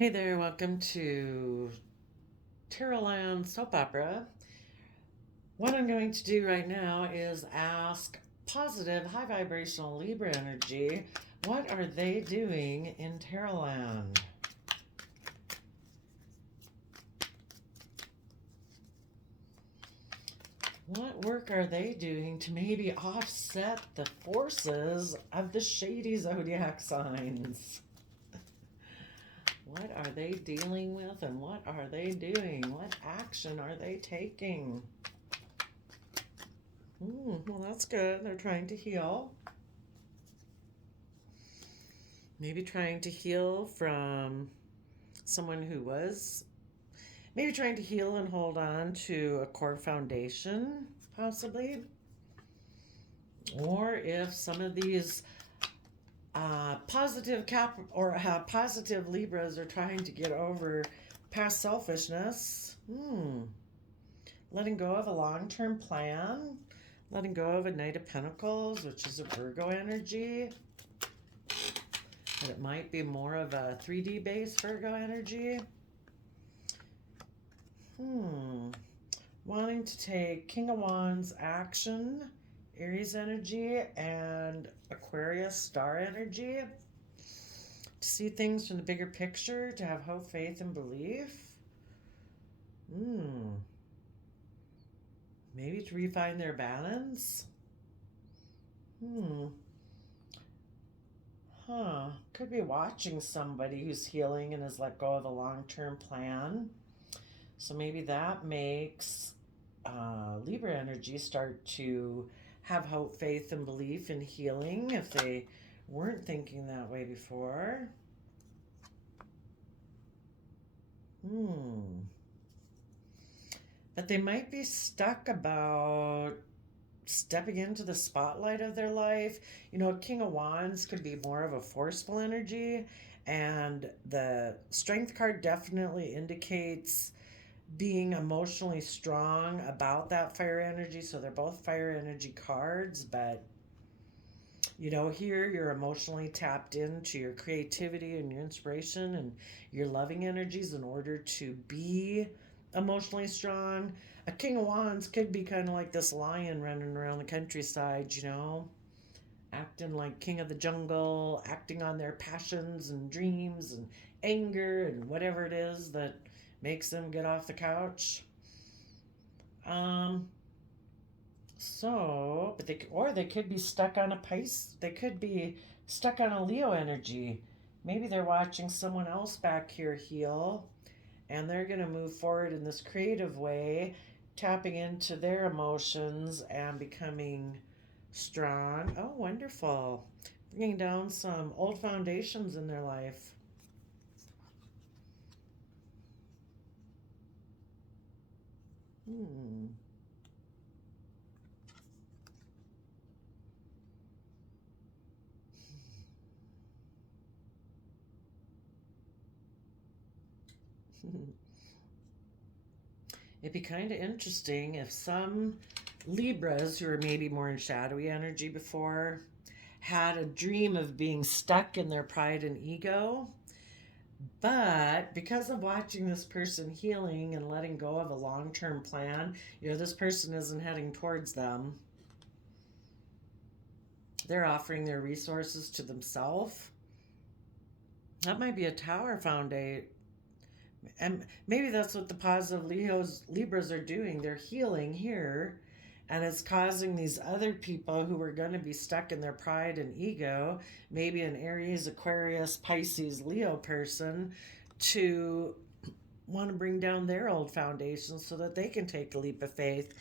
Hey there, welcome to Tarotland Soap Opera. What I'm going to do right now is ask positive, high vibrational Libra energy, what are they doing in Tarotland? What work are they doing to maybe offset the forces of the shady zodiac signs? What are they dealing with and what are they doing? What action are they taking? Well, that's good. They're trying to heal. Maybe trying to heal from someone who was, maybe trying to heal and hold on to a core foundation, possibly. Or if some of these positive Libras are trying to get over past selfishness. Letting go of a long-term plan, letting go of a Knight of Pentacles, which is a Virgo energy. But it might be more of a 3D based Virgo energy. Wanting to take King of Wands action, Aries energy, and Aquarius star energy. To see things from the bigger picture, to have hope, faith, and belief. Maybe to refine their balance. Could be watching somebody who's healing and has let go of a long-term plan. So maybe that makes Libra energy start to have hope, faith, and belief in healing if they weren't thinking that way before. But they might be stuck about stepping into the spotlight of their life. You know, King of Wands could be more of a forceful energy, and the Strength card definitely indicates being emotionally strong about that fire energy. So they're both fire energy cards, but you know, here you're emotionally tapped into your creativity and your inspiration and your loving energies in order to be emotionally strong. A King of Wands could be kind of like this lion running around the countryside, you know, acting like king of the jungle, acting on their passions and dreams and anger and whatever it is that makes them get off the couch. Um, but they could be stuck on a Pisces. They could be stuck on a Leo energy. Maybe they're watching someone else back here heal, and they're going to move forward in this creative way, tapping into their emotions and becoming strong. Oh, wonderful. Bringing down some old foundations in their life. Hmm. It'd be kind of interesting if some Libras, who are maybe more in shadowy energy before, had a dream of being stuck in their pride and ego. But because of watching this person healing and letting go of a long term plan, you know, this person isn't heading towards them. They're offering their resources to themselves. That might be a tower foundation. And maybe that's what the positive Libras are doing. They're healing here, and it's causing these other people who are going to be stuck in their pride and ego, maybe an Aries, Aquarius, Pisces, Leo person, to want to bring down their old foundations so that they can take a leap of faith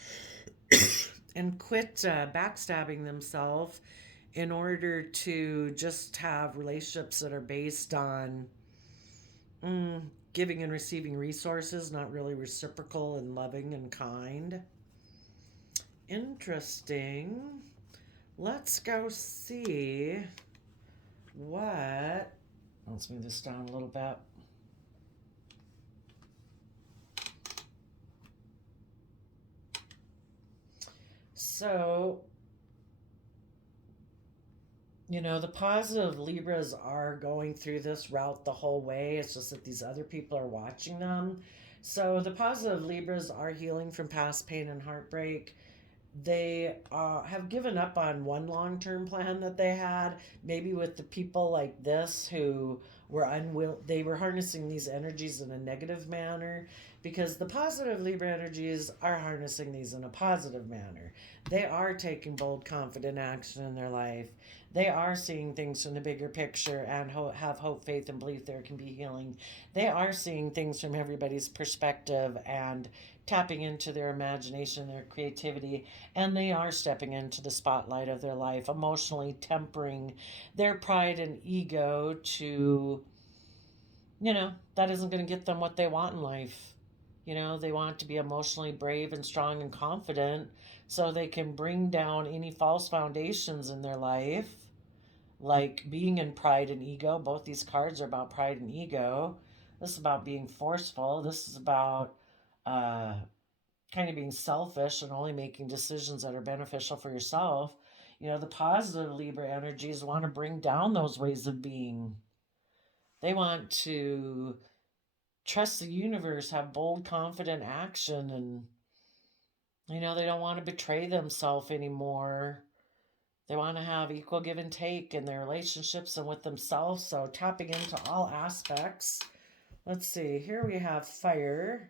and quit backstabbing themselves in order to just have relationships that are based on giving and receiving resources, not really reciprocal and loving and kind. Interesting. Let's go see what. Let's move this down a little bit. So, The positive Libras are going through this route the whole way. It's just that these other people are watching them. So the positive Libras are healing from past pain and heartbreak. They have given up on one long term plan that they had, maybe with the people like this who were they were harnessing these energies in a negative manner, because the positive Libra energies are harnessing these in a positive manner. They are taking bold, confident action in their life. They are seeing things from the bigger picture and have hope, faith, and belief there can be healing. They are seeing things from everybody's perspective and tapping into their imagination, their creativity, and they are stepping into the spotlight of their life, emotionally tempering their pride and ego to, that isn't going to get them what they want in life. They want to be emotionally brave and strong and confident so they can bring down any false foundations in their life, like being in pride and ego. Both these cards are about pride and ego. This is about being forceful. This is about uh, kind of being selfish and only making decisions that are beneficial for yourself. The positive Libra energies want to bring down those ways of being. They want to trust the universe, have bold, confident action, and, they don't want to betray themselves anymore. They want to have equal give and take in their relationships and with themselves. So tapping into all aspects. Let's see. Here we have fire,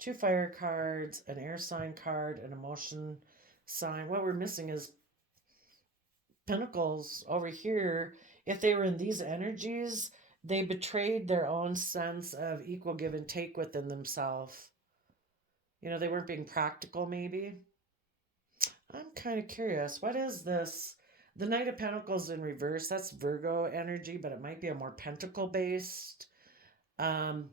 two fire cards, an air sign card, an emotion sign. What we're missing is pentacles over here. If they were in these energies, they betrayed their own sense of equal give and take within themselves. They weren't being practical, maybe. I'm kind of curious. What is this? The Knight of Pentacles in reverse, that's Virgo energy, but it might be a more pentacle based. Um,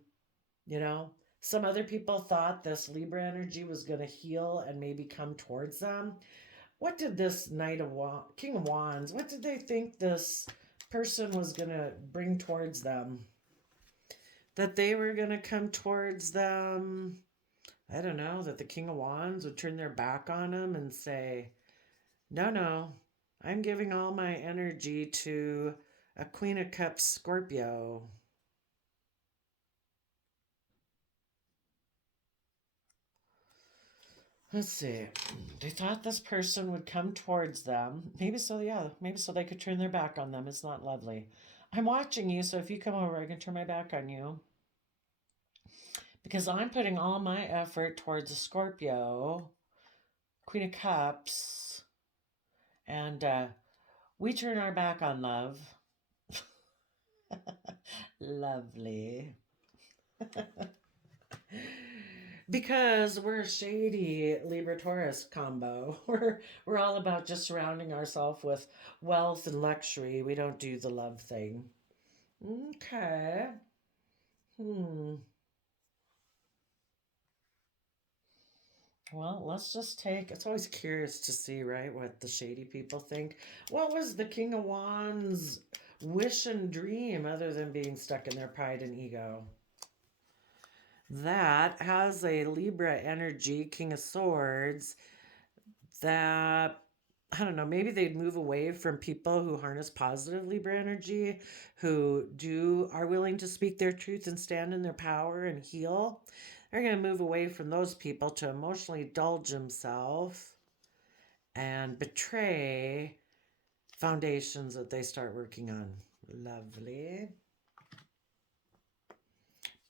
you know, some other people thought this Libra energy was going to heal and maybe come towards them. What did this King of Wands, what did they think this person was going to bring towards them? That they were going to come towards them? I don't know, that the King of Wands would turn their back on them and say, no, no, I'm giving all my energy to a Queen of Cups Scorpio. Let's see. They thought this person would come towards them. Maybe so, yeah. Maybe so they could turn their back on them. It's not lovely. I'm watching you, so if you come over, I can turn my back on you. Because I'm putting all my effort towards a Scorpio, Queen of Cups, and we turn our back on love. Lovely. Because we're a shady Libra Taurus combo. We're all about just surrounding ourselves with wealth and luxury. We don't do the love thing. Okay. Hmm. Well, let's just take. It's always curious to see, right, what the shady people think. What was the King of Wands' wish and dream other than being stuck in their pride and ego? That has a Libra energy, King of Swords, that I don't know, maybe they'd move away from people who harness positive Libra energy, who are willing to speak their truth and stand in their power and heal. They're going to move away from those people to emotionally indulge themselves and betray foundations that they start working on. Lovely.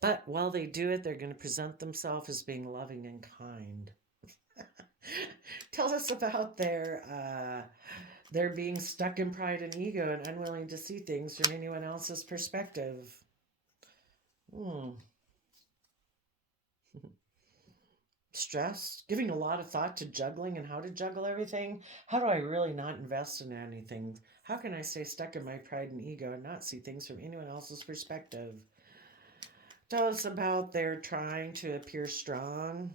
But while they do it, they're going to present themselves as being loving and kind. Tell us about their being stuck in pride and ego and unwilling to see things from anyone else's perspective. Hmm. Stress, giving a lot of thought to juggling and how to juggle everything. How do I really not invest in anything? How can I stay stuck in my pride and ego and not see things from anyone else's perspective? Tell us about their trying to appear strong.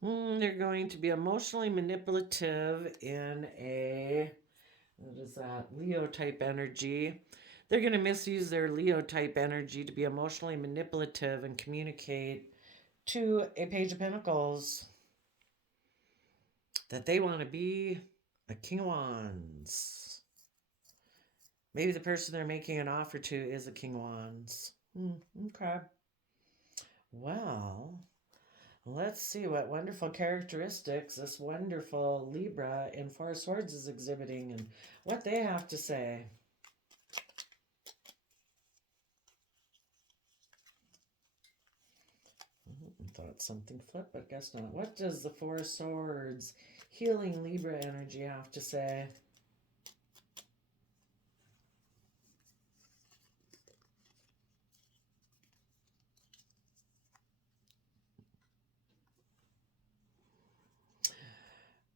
They're going to be emotionally manipulative in what is that, Leo type energy. They're going to misuse their Leo type energy to be emotionally manipulative and communicate to a Page of Pentacles. that they want to be a King of Wands. Maybe the person they're making an offer to is a King of Wands. Okay. Well, let's see what wonderful characteristics this wonderful Libra in Four of Swords is exhibiting and what they have to say. Thought something flipped, but guess not. What does the Four of Swords healing Libra energy have to say?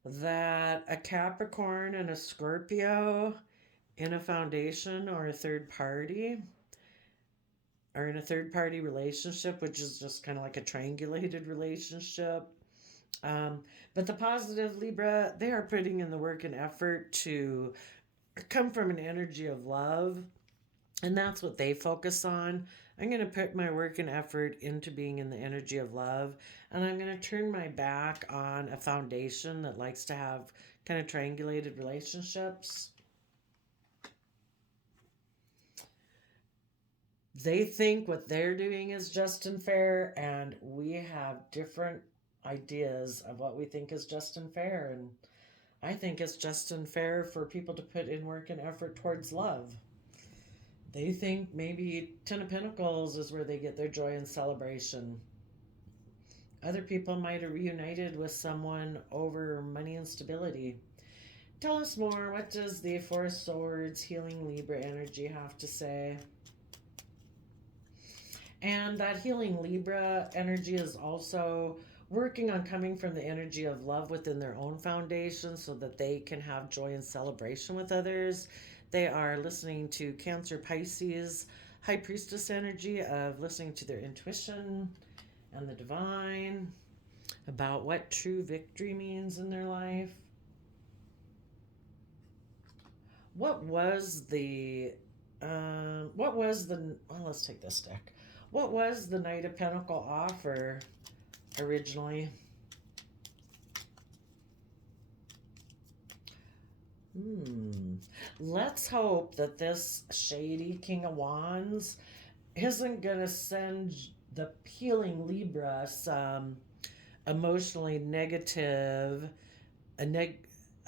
That a Capricorn and a Scorpio in a foundation or a third party are in a third party relationship, which is just kind of like a triangulated relationship. Um, but the positive Libra, they are putting in the work and effort to come from an energy of love, and that's what they focus on. I'm going to put my work and effort into being in the energy of love, and I'm going to turn my back on a foundation that likes to have kind of triangulated relationships. They think what they're doing is just and fair, and we have different ideas of what we think is just and fair. And I think it's just and fair for people to put in work and effort towards love. They think maybe Ten of Pentacles is where they get their joy and celebration. Other people might have reunited with someone over money and stability. Tell us more. What does the Four of Swords healing Libra energy have to say? And that healing Libra energy is also working on coming from the energy of love within their own foundation so that they can have joy and celebration with others. They are listening to Cancer, Pisces, High Priestess energy of listening to their intuition and the divine about what true victory means in their life. Well, let's take this deck. What was the Knight of Pentacle offer originally? Let's hope that this shady King of Wands isn't going to send the healing Libra some emotionally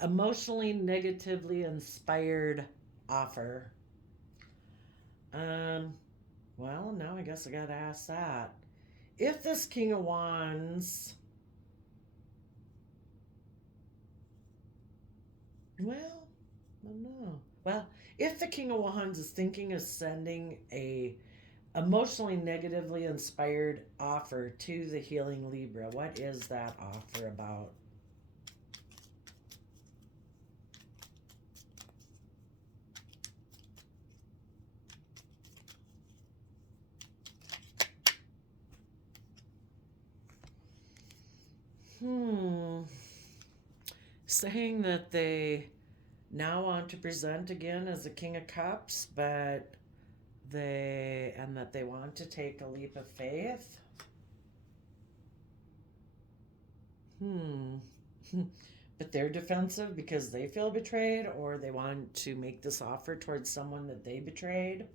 emotionally negatively inspired offer. Well, now I guess I gotta ask that. If this King of Wands, well, I don't know. Well, if the King of Wands is thinking of sending a emotionally negatively inspired offer to the healing Libra, what is that offer about? Saying that they now want to present again as the King of Cups, but that they want to take a leap of faith. But they're defensive because they feel betrayed, or they want to make this offer towards someone that they betrayed.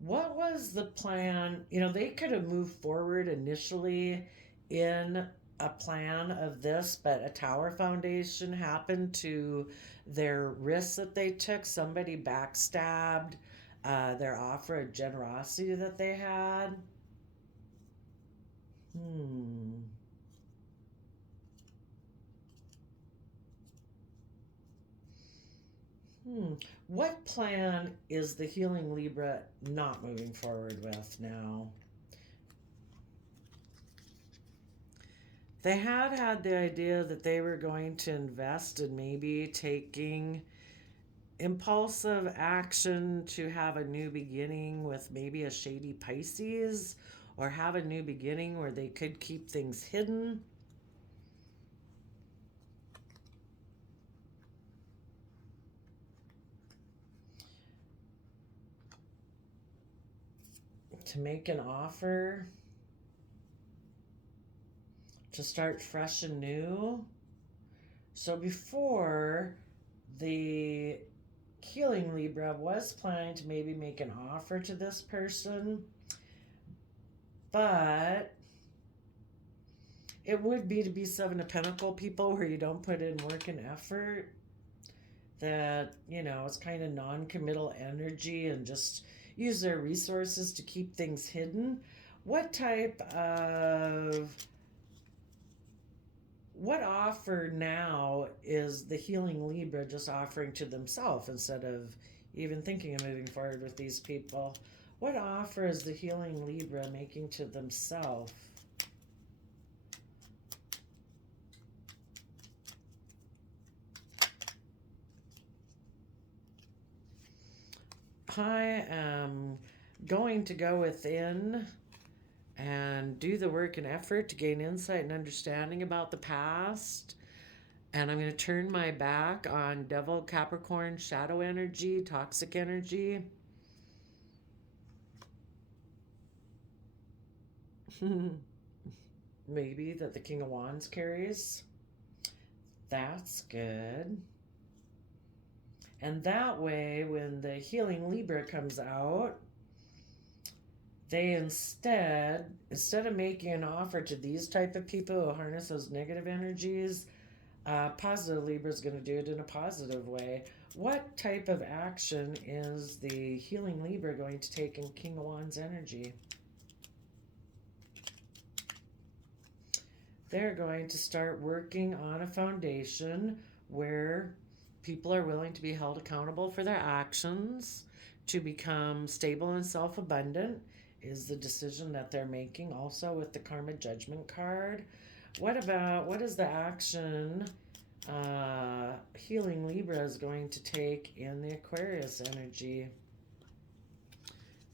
What was the plan? They could have moved forward initially in a plan of this, but a tower foundation happened to their risks that they took. Somebody backstabbed their offer of generosity that they had. What plan is the healing Libra not moving forward with now? They had the idea that they were going to invest in maybe taking impulsive action to have a new beginning with maybe a shady Pisces, or have a new beginning where they could keep things hidden. to make an offer to start fresh and new. So before, the healing Libra was planning to maybe make an offer to this person, but it would be to be Seven of Pentacle people where you don't put in work and effort. That, it's kind of non committal energy and just use their resources to keep things hidden. What type of what offer now is the healing Libra just offering to themselves instead of even thinking of moving forward with these people? What offer is the healing Libra making to themselves? I am going to go within and do the work and effort to gain insight and understanding about the past. And I'm going to turn my back on Devil, Capricorn, shadow energy, toxic energy. Maybe that the King of Wands carries. That's good. And that way, when the healing Libra comes out, they instead of making an offer to these type of people who harness those negative energies, positive Libra is going to do it in a positive way. What type of action is the healing Libra going to take in King of Wands energy? They're going to start working on a foundation where people are willing to be held accountable for their actions to become stable and self-abundant is the decision that they're making. Also with the Karma Judgment card, what is the action healing Libra is going to take in the Aquarius energy?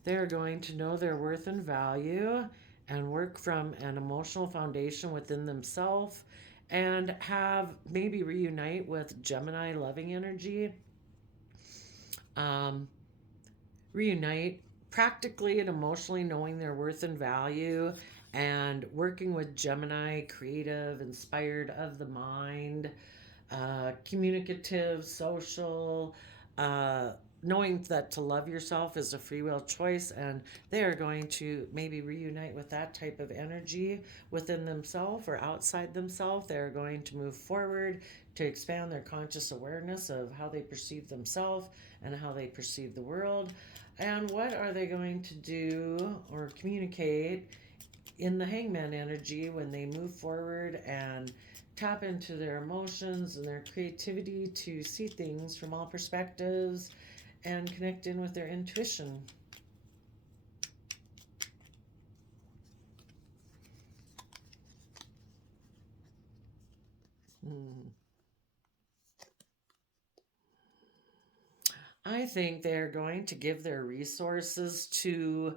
They're going to know their worth and value and work from an emotional foundation within themselves and have maybe reunite with Gemini loving energy. Reunite practically and emotionally knowing their worth and value and working with Gemini, creative, inspired, of the mind, communicative, social, knowing that to love yourself is a free will choice, and they are going to maybe reunite with that type of energy within themselves or outside themselves. They're going to move forward to expand their conscious awareness of how they perceive themselves and how they perceive the world. And what are they going to do or communicate in the Hangman energy when they move forward and tap into their emotions and their creativity to see things from all perspectives and connect in with their intuition? I think they're going to give their resources to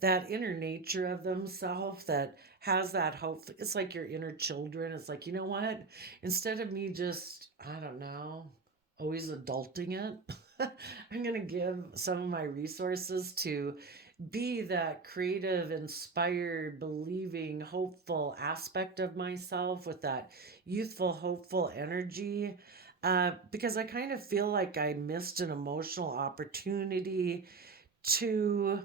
that inner nature of themselves that has that hope. It's like your inner children. It's like, you know what? Instead of me just, I don't know, always adulting it, I'm going to give some of my resources to be that creative, inspired, believing, hopeful aspect of myself with that youthful, hopeful energy. Because I kind of feel like I missed an emotional opportunity to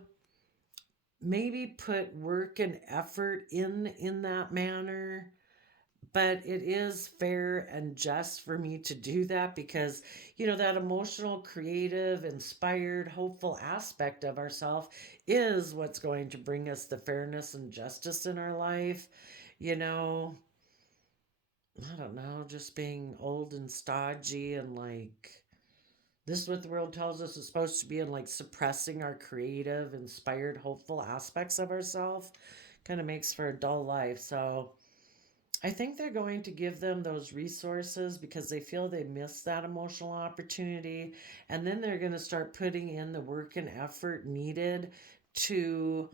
maybe put work and effort in that manner. But it is fair and just for me to do that because, that emotional, creative, inspired, hopeful aspect of ourselves is what's going to bring us the fairness and justice in our life. I don't know, just being old and stodgy and like this is what the world tells us it's supposed to be, and like suppressing our creative, inspired, hopeful aspects of ourselves kind of makes for a dull life. So I think they're going to give them those resources because they feel they missed that emotional opportunity. And then they're going to start putting in the work and effort needed to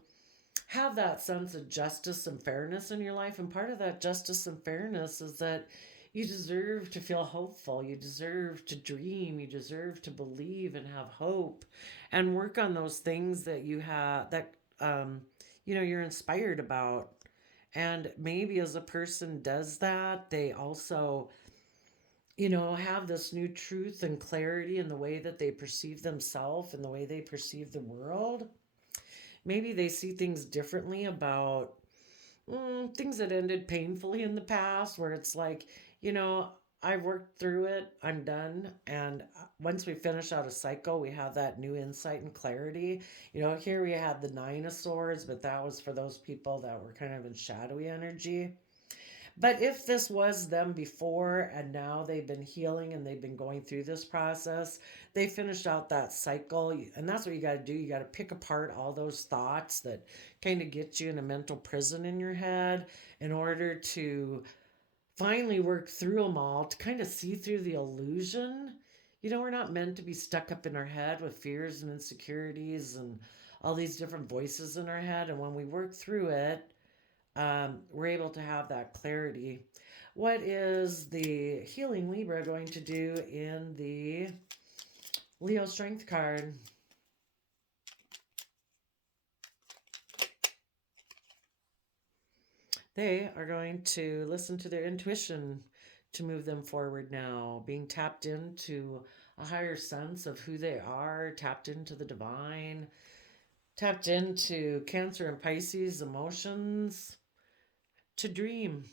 have that sense of justice and fairness in your life. And part of that justice and fairness is that you deserve to feel hopeful. You deserve to dream. You deserve to believe and have hope and work on those things that you have that you're inspired about. And maybe as a person does that, they also, have this new truth and clarity in the way that they perceive themselves and the way they perceive the world. Maybe they see things differently about things that ended painfully in the past, where it's like, you know, I've worked through it, I'm done. And once we finish out a cycle, we have that new insight and clarity. Here we had the Nine of Swords, but that was for those people that were kind of in shadowy energy. But if this was them before and now they've been healing and they've been going through this process, they finished out that cycle. And that's what you got to do. You got to pick apart all those thoughts that kind of get you in a mental prison in your head in order to finally work through them all, to kind of see through the illusion. We're not meant to be stuck up in our head with fears and insecurities and all these different voices in our head. And when we work through it, we're able to have that clarity. What is the healing Libra going to do in the Leo Strength card? They are going to listen to their intuition to move them forward now, being tapped into a higher sense of who they are, tapped into the divine, tapped into Cancer and Pisces emotions, to dream.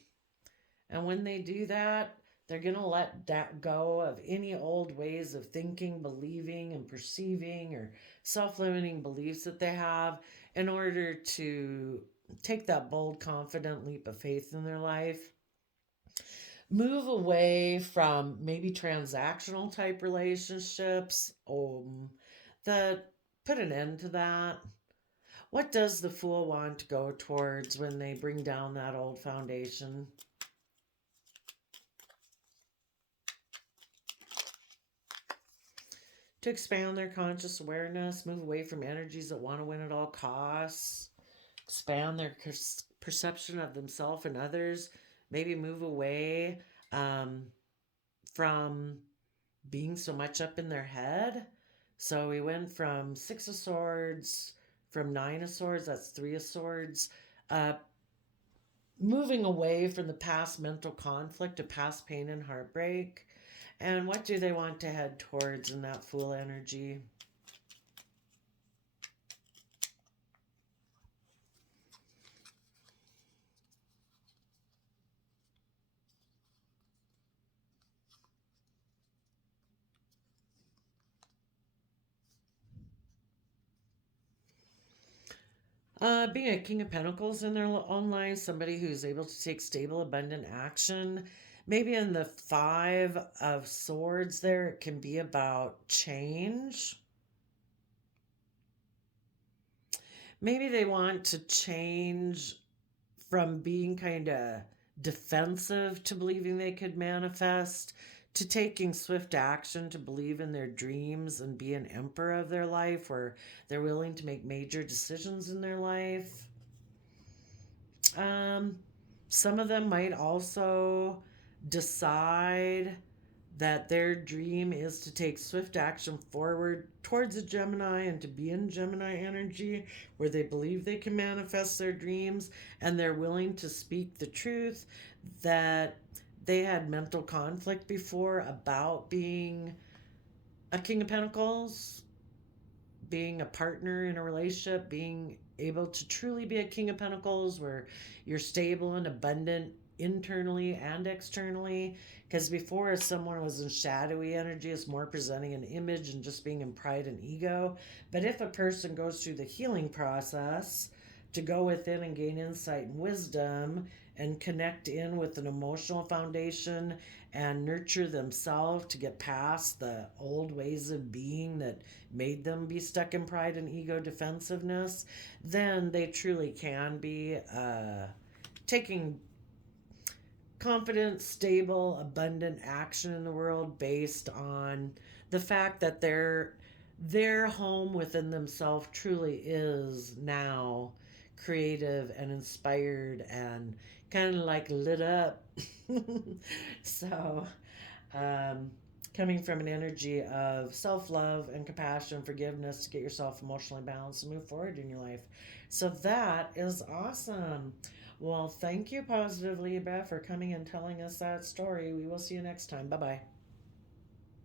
And when they do that, they're going to let that go of any old ways of thinking, believing, and perceiving, or self limiting beliefs that they have, in order to take that bold, confident leap of faith in their life. Move away from maybe transactional type relationships, that put an end to that. What does the Fool want to go towards when they bring down that old foundation? To expand their conscious awareness, move away from energies that want to win at all costs, expand their perception of themselves and others, maybe move away from being so much up in their head. So we went from Six of Swords, from Nine of Swords, that's Three of Swords, moving away from the past mental conflict to past pain and heartbreak. And what do they want to head towards in that Fool energy? Being a King of Pentacles in their own life, somebody who's able to take stable, abundant action. Maybe in the Five of Swords there, it can be about change. Maybe they want to change from being kind of defensive to believing they could manifest, to taking swift action to believe in their dreams and be an emperor of their life, where they're willing to make major decisions in their life. Some of them might also decide that their dream is to take swift action forward towards a Gemini and to be in Gemini energy, where they believe they can manifest their dreams and they're willing to speak the truth, that they had mental conflict before about being a King of Pentacles, being a partner in a relationship, being able to truly be a King of Pentacles, where you're stable and abundant internally and externally. Because before, if someone was in shadowy energy, it's more presenting an image and just being in pride and ego. But if a person goes through the healing process to go within and gain insight and wisdom and connect in with an emotional foundation and nurture themselves to get past the old ways of being that made them be stuck in pride and ego defensiveness, then they truly can be taking confident, stable, abundant action in the world based on the fact that their home within themselves truly is now creative and inspired and kind of like lit up. So, coming from an energy of self love and compassion, forgiveness to get yourself emotionally balanced and move forward in your life. So that is awesome. Well, thank you, Positive Libra, for coming and telling us that story. We will see you next time. Bye bye.